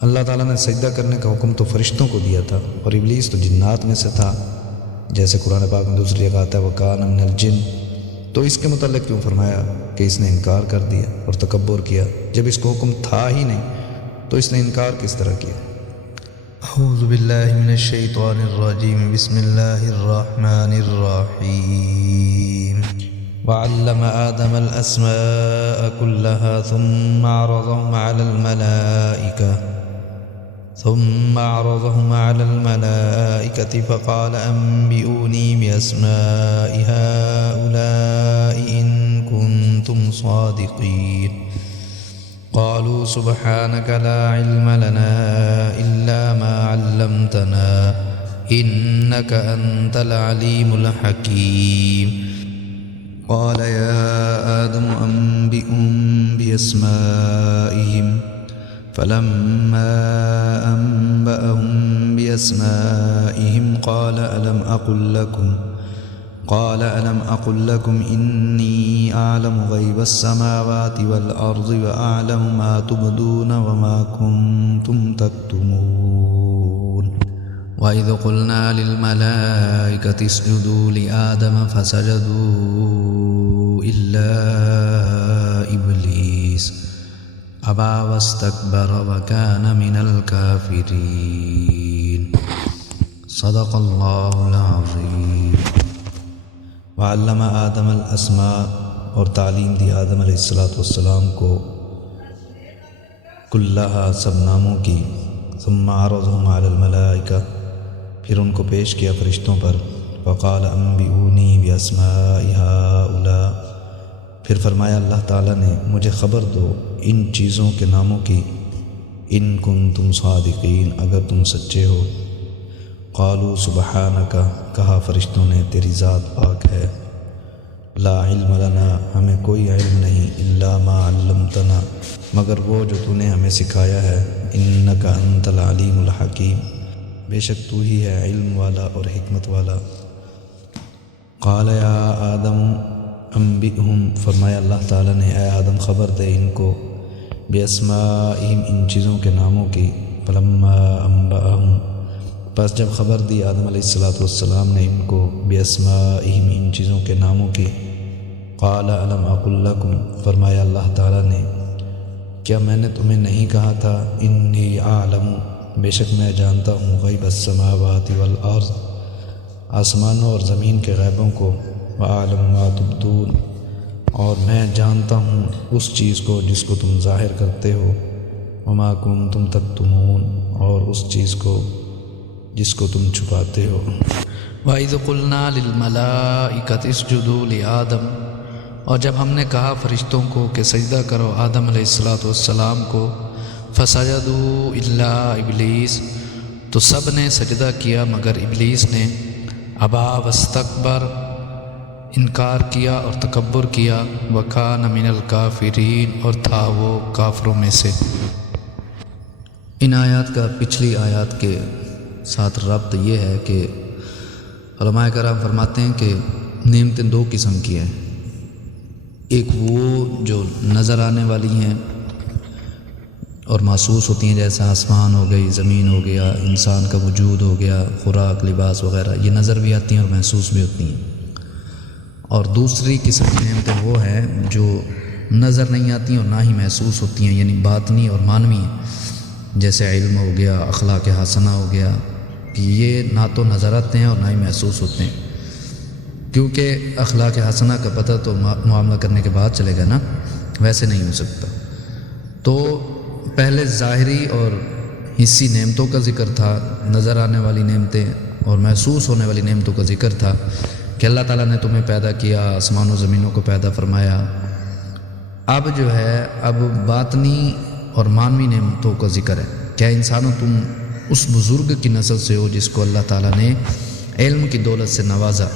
اللہ تعالیٰ نے سجدہ کرنے کا حکم تو فرشتوں کو دیا تھا اور ابلیس تو جنات میں سے تھا، جیسے قرآن پاک میں دوسری جگہ آتا ہے وَكَانَ مِنَ الْجِنِّ۔ تو اس کے متعلق کیوں فرمایا کہ اس نے انکار کر دیا اور تکبر کیا؟ جب اس کو حکم تھا ہی نہیں تو اس نے انکار کس طرح کیا؟ اعوذ باللہ من الشیطان الرجیم، بسم اللہ الرحمن الرحیم۔ وعلم آدم الأسماء كلها ثم عرضهم على الملائكة فقال أنبئوني بأسماء هؤلاء إن كنتم صادقين قالوا سبحانك لا علم لنا إلا ما علمتنا إنك أنت العليم الحكيم قال يا آدم أنبئهم بأسمائهم فلما أنبأهم بأسمائهم قال ألم أقل لكم إني أعلم غيب السماوات والأرض وأعلم ما تبدون وما كنتم تكتمون وإذ قلنا للملائكة اسجدوا لآدم فسجدوا إلا إبليس أبى واستكبر وكان من الكافرين صدق الله العظيم۔ وعلم آدم الاسماء، اور تعلیم دی آدم علیہ السلام کو کلہا، سب ناموں کی، ثم عرضهم على الملائکہ، پھر ان کو پیش کیا فرشتوں پر، فقال انبئونی باسماء هؤلاء، پھر فرمایا اللہ تعالیٰ نے مجھے خبر دو ان چیزوں کے ناموں کی، ان کنتم صادقین، اگر تم سچے ہو۔ قالوا سبحانک، کہا فرشتوں نے تیری ذات پاک ہے، لا علم لنا، ہمیں کوئی علم نہیں، الا ما علمتنا، مگر وہ جو تو نے ہمیں سکھایا ہے، انک انت العلیم الحکیم، بے شک تو ہی ہے علم والا اور حکمت والا۔ قال یا آدم انبئہم، فرمایا اللہ تعالیٰ نے اے آدم خبر دے ان کو، باسمائہم، ان چیزوں کے ناموں کی، فلما انبأہم، پس جب خبر دی آدم علیہ السلام نے ان کو، باسمائہم، ان چیزوں کے ناموں کی، قال الم اقل لکم، فرمایا اللہ تعالیٰ نے کیا میں نے تمہیں نہیں کہا تھا، انی اعلم، بے شک میں جانتا ہوں، غیب السماوات والارض، آسمانوں اور زمین کے غیبوں کو، وَأَعْلَمُ مَا تُبْدُونَ، اور میں جانتا ہوں اس چیز کو جس کو تم ظاہر کرتے ہو، وَمَا كُنْتُمْ تَكْتُمُونَ، اور اس چیز کو جس کو تم چھپاتے ہو۔ وَإِذْ قُلْنَا لِلْمَلَائِكَةِ اسْجُدُوا لِآدَمَ، اور جب ہم نے کہا فرشتوں کو کہ سجدہ کرو آدم علیہ السلام کو، فَسَجَدُوا إِلَّا إِبْلِيسَ، تو سب نے سجدہ کیا مگر ابلیس نے، ابا واستکبر، انکار کیا اور تکبر کیا، وَكَانَ مِنَ الْكَافِرِينَ، اور تھا وہ کافروں میں سے۔ ان آیات کا پچھلی آیات کے ساتھ ربط یہ ہے کہ علماء کرام فرماتے ہیں کہ نعمتیں دو قسم کی ہیں، ایک وہ جو نظر آنے والی ہیں اور محسوس ہوتی ہیں، جیسے آسمان ہو گئی، زمین ہو گیا، انسان کا وجود ہو گیا، خوراک، لباس وغیرہ، یہ نظر بھی آتی ہیں اور محسوس بھی ہوتی ہیں۔ اور دوسری قسم کی نعمتیں وہ ہیں جو نظر نہیں آتی اور نہ ہی محسوس ہوتی ہیں، یعنی باطنی اور معنوی ہیں، جیسے علم ہو گیا، اخلاق حسنہ ہو گیا، کہ یہ نہ تو نظر آتے ہیں اور نہ ہی محسوس ہوتے ہیں، کیونکہ اخلاق حسنہ کا پتہ تو معاملہ کرنے کے بعد چلے گا نا، ویسے نہیں ہو سکتا۔ تو پہلے ظاہری اور حسی نعمتوں کا ذکر تھا، نظر آنے والی نعمتیں اور محسوس ہونے والی نعمتوں کا ذکر تھا کہ اللہ تعالیٰ نے تمہیں پیدا کیا، آسمان و زمینوں کو پیدا فرمایا۔ اب جو ہے باطنی اور معنوی نعمتوں کا ذکر ہے۔ کیا انسانوں تم اس بزرگ کی نسل سے ہو جس کو اللہ تعالیٰ نے علم کی دولت سے نوازا،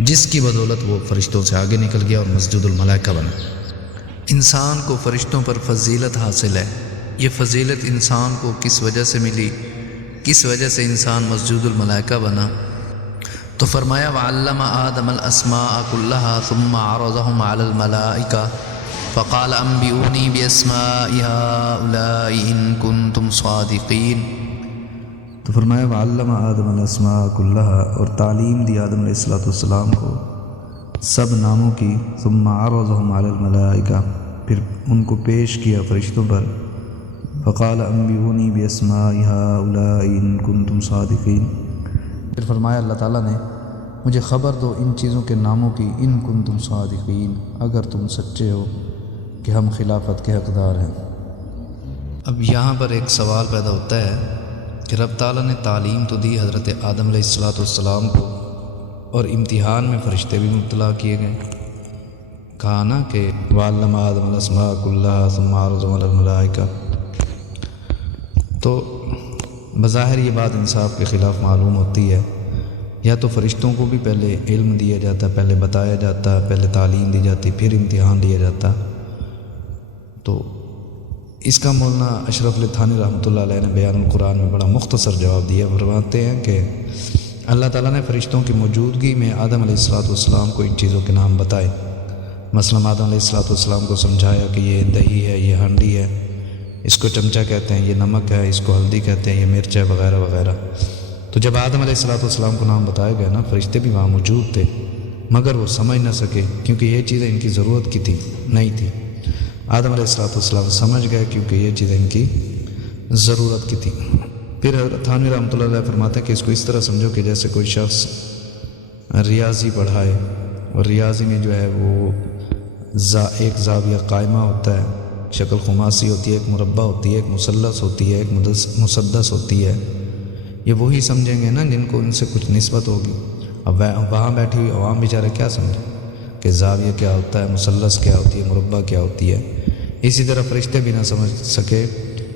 جس کی بدولت وہ فرشتوں سے آگے نکل گیا اور مسجد الملائکہ بنا۔ انسان کو فرشتوں پر فضیلت حاصل ہے۔ یہ فضیلت انسان کو کس وجہ سے ملی، کس وجہ سے انسان مسجد الملائکہ بنا؟ تو فرمایا وَعَلَّمَ آدَمَ الْأَسْمَاءَ كُلَّهَا ثُمَّ عَرَضَهُمْ عَلَى الْمَلَائِكَةِ، فقال انبئونی باسماء هؤلاء ان کنتم صادقین، تو فرمایا وعلم آدم الاسماء کلہا، اور تعلیم دی آدم علیہ السلام کو سب ناموں کی، ثم عرضهم علی الملائکہ، پھر ان کو پیش کیا فرشتوں پر، فقال انبئونی باسماء هؤلاء ان کنتم صادقین، پھر فرمایا اللہ تعالیٰ نے مجھے خبر دو ان چیزوں کے ناموں کی، ان کنتم صادقین، اگر تم سچے ہو کہ ہم خلافت کے حقدار ہیں۔ اب یہاں پر ایک سوال پیدا ہوتا ہے کہ رب تعالیٰ نے تعلیم تو دی حضرت آدم علیہ السلام کو، اور امتحان میں فرشتے بھی مبتلا کیے گئے، کہا نا کہ وعلم آدم الاسماء کلہا ثم عرضهم علی الملائکہ، تو بظاہر یہ بات انصاف کے خلاف معلوم ہوتی ہے۔ یا تو فرشتوں کو بھی پہلے علم دیا جاتا، پہلے بتایا جاتا، پہلے تعلیم دی جاتی، پھر امتحان لیا جاتا۔ تو اس کا مولانا اشرف علی تھانی رحمۃ اللہ علیہ نے بیان القرآن میں بڑا مختصر جواب دیا، فرماتے ہیں کہ اللہ تعالیٰ نے فرشتوں کی موجودگی میں آدم علیہ السلام کو ان چیزوں کے نام بتائے۔ مثلا آدم علیہ السلام کو سمجھایا کہ یہ دہی ہے، یہ ہانڈی ہے، اس کو چمچہ کہتے ہیں، یہ نمک ہے، اس کو ہلدی کہتے ہیں، یہ مرچ ہے، وغیرہ وغیرہ۔ تو جب آدم علیہ السلام کو نام بتایا گیا نا، فرشتے بھی وہاں موجود تھے، مگر وہ سمجھ نہ سکے کیونکہ یہ چیزیں ان کی ضرورت کی تھی نہیں تھی۔ آدم علیہ السلام سمجھ گئے کیونکہ یہ چیزیں ان کی ضرورت کی تھی۔ پھر حضرت تھانوی رحمۃ اللہ علیہ فرماتے ہیں کہ اس کو اس طرح سمجھو کہ جیسے کوئی شخص ریاضی پڑھائے، اور ریاضی میں جو ہے وہ ایک زاویہ قائمہ ہوتا ہے، شکل خماسی ہوتی ہے، ایک مربع ہوتی ہے، ایک مثلث ہوتی ہے، ایک مسدس ہوتی ہے۔ یہ وہی سمجھیں گے نا جن کو ان سے کچھ نسبت ہوگی۔ اب وہاں بیٹھی ہوئی عوام بیچارے کیا سمجھیں کہ زاویہ کیا ہوتا ہے، مثلث کیا ہوتی ہے، مربع کیا ہوتی ہے۔ اسی طرح فرشتے بھی نہ سمجھ سکے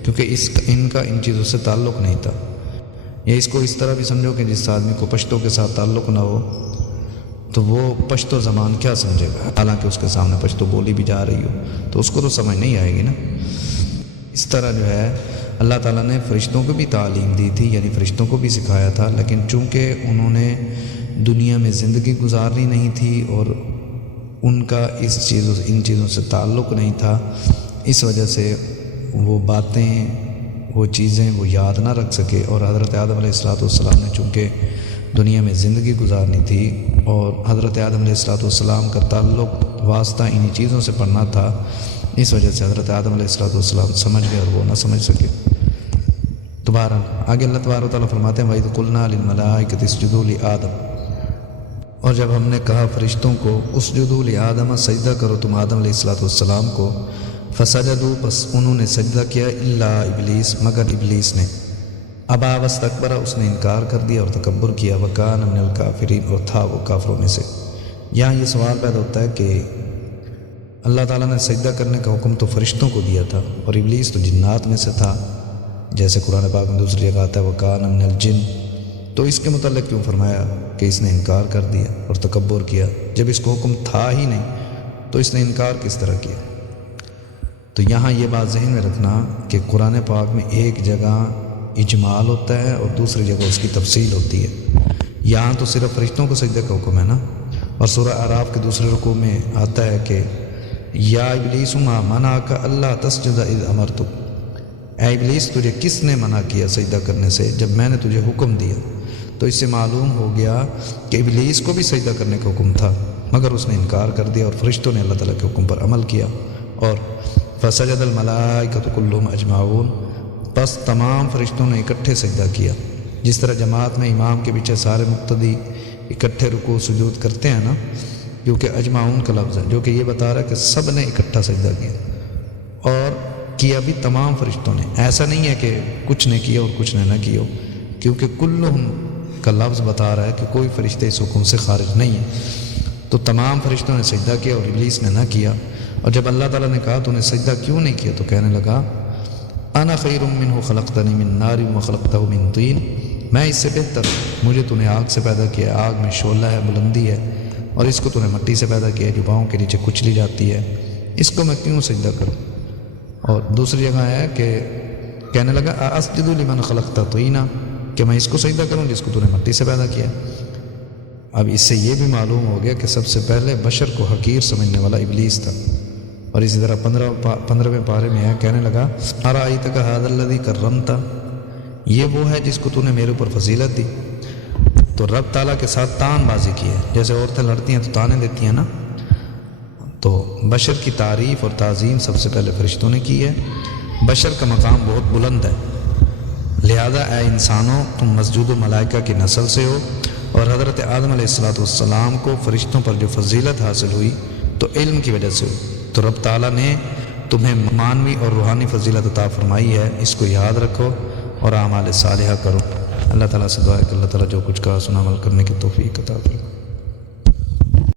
کیونکہ ان کا ان چیزوں سے تعلق نہیں تھا۔ یا اس کو اس طرح بھی سمجھو کہ جس آدمی کو پشتوں کے ساتھ تعلق نہ ہو تو وہ پشتو زبان کیا سمجھے گا، حالانکہ اس کے سامنے پشتو بولی بھی جا رہی ہو تو اس کو تو سمجھ نہیں آئے گی نا۔ اس طرح جو ہے اللہ تعالیٰ نے فرشتوں کو بھی تعلیم دی تھی، یعنی فرشتوں کو بھی سکھایا تھا، لیکن چونکہ انہوں نے دنیا میں زندگی گزارنی نہیں تھی اور ان کا ان چیزوں سے تعلق نہیں تھا، اس وجہ سے وہ باتیں، وہ چیزیں وہ یاد نہ رکھ سکے۔ اور حضرت آدم علیہ السلام نے چونکہ دنیا میں زندگی گزارنی تھی اور حضرت آدم علیہ السلام کا تعلق واسطہ انہی چیزوں سے پڑھنا تھا، اس وجہ سے حضرت آدم علیہ السلام سمجھ گئے اور وہ نہ سمجھ سکے۔ دوبارہ آگے اللہ تبارک و تعالیٰ فرماتے ہیں وَإِذْ قُلْنَا لِلْمَلَائِكَةِ اسْجُدُوا لِآدَمَ، اور جب ہم نے کہا فرشتوں کو اسجدوا لآدم، سجدہ کرو تم آدم علیہ السلام کو، فسجدوا، بس انہوں نے سجدہ کیا، الا ابلیس، مگر ابلیس نے، ابا واستکبر، اس نے انکار کر دیا اور تکبر کیا، وکان من الکافرین، اور تھا وہ کافروں میں سے۔ یہاں یہ سوال پیدا ہوتا ہے کہ اللہ تعالیٰ نے سجدہ کرنے کا حکم تو فرشتوں کو دیا تھا اور ابلیس تو جنات میں سے تھا، جیسے قرآن پاک میں دوسری جگہ آتا ہے وکان من الجن، تو اس کے متعلق کیوں فرمایا کہ اس نے انکار کر دیا اور تکبر کیا، جب اس کو حکم تھا ہی نہیں تو اس نے انکار کس طرح کیا؟ تو یہاں یہ بات ذہن میں رکھنا کہ قرآن پاک میں ایک جگہ اجمال ہوتا ہے اور دوسری جگہ اس کی تفصیل ہوتی ہے۔ یہاں تو صرف فرشتوں کو سجدے کا حکم ہے نا، اور سورہ اعراف کے دوسرے رکوع میں آتا ہے کہ یا ابلیس ما منعک اللہ تسجد اذ امرتک، اے ابلیس تجھے کس نے منع کیا سجدہ کرنے سے جب میں نے تجھے حکم دیا؟ تو اس سے معلوم ہو گیا کہ ابلیس کو بھی سجدہ کرنے کا حکم تھا مگر اس نے انکار کر دیا، اور فرشتوں نے اللہ تعالیٰ کے حکم پر عمل کیا۔ اور فسجد الملائکۃ کلہم اجمعون، بس تمام فرشتوں نے اکٹھے سجدہ کیا، جس طرح جماعت میں امام کے پیچھے سارے مقتدی اکٹھے رکوع سجود کرتے ہیں نا، کیونکہ اجمعون کا لفظ ہے جو کہ یہ بتا رہا ہے کہ سب نے اکٹھا سجدہ کیا، اور کیا بھی تمام فرشتوں نے، ایسا نہیں ہے کہ کچھ نے کیا اور کچھ نے نہ کیا، کیونکہ کلہم کا لفظ بتا رہا ہے کہ کوئی فرشتے اس حکم سے خارج نہیں ہے، تو تمام فرشتوں نے سجدہ کیا اور ابلیس نے نہ کیا۔ اور جب اللہ تعالیٰ نے کہا تو انہیں سجدہ کیوں نہیں کیا، تو کہنے لگا انا خیر منہ خلقتنی من نار وخلقتہ من طین، میں اس سے بہتر ہوں، مجھے تو نے آگ سے پیدا کیا، آگ میں شعلہ ہے، بلندی ہے، اور اس کو تو نے مٹی سے پیدا کیا جو پاؤں کے نیچے کچلی جاتی ہے، اس کو میں کیوں سجدہ کروں؟ اور دوسری جگہ ہے کہ کہنے لگا اسجد لمن خلقت طینا، کہ میں اس کو سجدہ کروں جس کو تو نے مٹی سے پیدا کیا۔ اب اس سے یہ بھی معلوم ہو گیا کہ سب سے پہلے بشر کو حقیر سمجھنے والا ابلیس تھا، اور اسی طرح 15ویں پارے میں ہے، کہنے لگا ارأیتک ھذا الذی کرمت، یہ وہ ہے جس کو تو نے میرے اوپر فضیلت دی۔ تو رب تعالیٰ کے ساتھ تان بازی کی ہے، جیسے عورتیں لڑتی ہیں تو تانے دیتی ہیں نا، تو بشر کی تعریف اور تعظیم سب سے پہلے فرشتوں نے کی ہے۔ بشر کا مقام بہت بلند ہے، لہذا اے انسانوں تم مسجود و ملائکہ کی نسل سے ہو، اور حضرت آدم علیہ السلام کو فرشتوں پر جو فضیلت حاصل ہوئی تو علم کی وجہ سے ہوئی۔ تو رب تعالیٰ نے تمہیں معنوی اور روحانی فضیلت عطا فرمائی ہے، اس کو یاد رکھو اور اعمال صالحہ کرو۔ اللہ تعالیٰ سے دعا ہے کہ اللہ تعالیٰ جو کچھ کہا سنا عمل کرنے کی توفیق عطا فرمائے۔